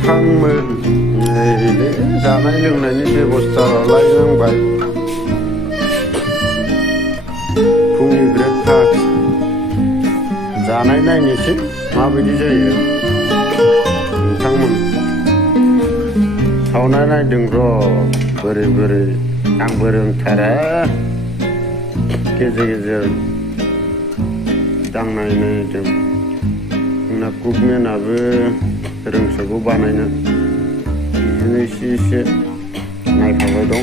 नोंथांमोन नैबे जानाय लोंनायनि बेबस्था लालायनांबाय फुंनि ब्रेकफास्ट जानाय नायनोसै माबायदि जायो नोंथांमोन सावना नायदों र' बोरै बोरै आंबो रोंथारा गेजेर गेजेर दांनाय नायदों जोंना कुकमेनाबो रोंसोगौ बानायनो बिदिनो एसे नायफाबाय दं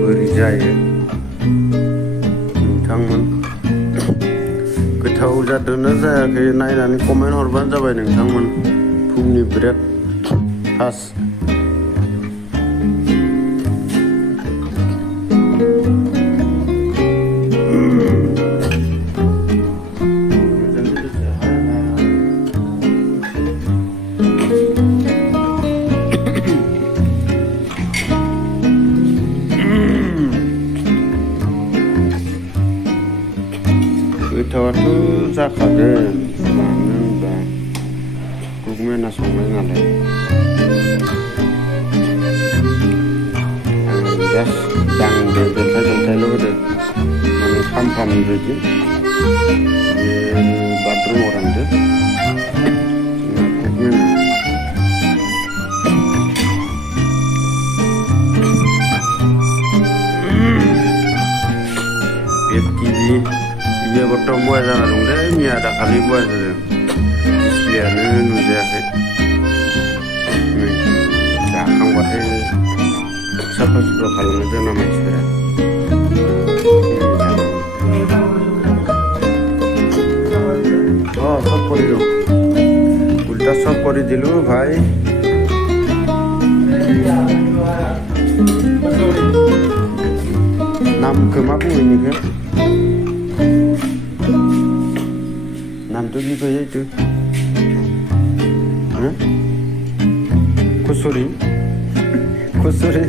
बोरै जायो नोंथांमोन गोथाव जादोंना जायाखै नायनानै कमेन्ट हरबानो जाबाय नोंथांमोन फुंनि ब्रेकफास्ट गोथावाथ' जाखागोन मानो होनबा कुकमेना संनाय नालाय जास्ट दांदो देलथायल' होदो माने खामफ्रामि बायदि बे बाथरुमाव रानदो जोंना कुकमेना बे टिभिया बर्थमान बया जाना दं दे मैया दाखालि बया जादों डिसप्लेयानो नुजायाखै नै जाखांबाथाय साफा सुफा खालामनो दोना मानसिफोरा সব করে দিও উল্টা সব করে দিল ভাই নামखौ मा बुङो इनिखौ नामथ' बिबाय जाहैदो कुसुरि कुसुरि